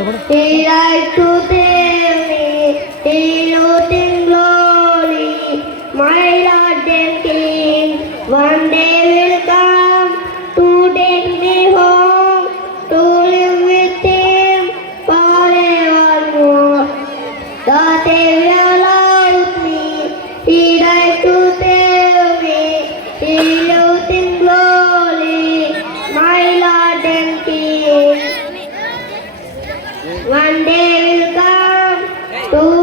He died to save me. He rose in glory. My Lord and King. One day will come to take me home, to live with Him forevermore. The Savior loves me. He died to save me. He lives in glory. My Lord and King. One day will come to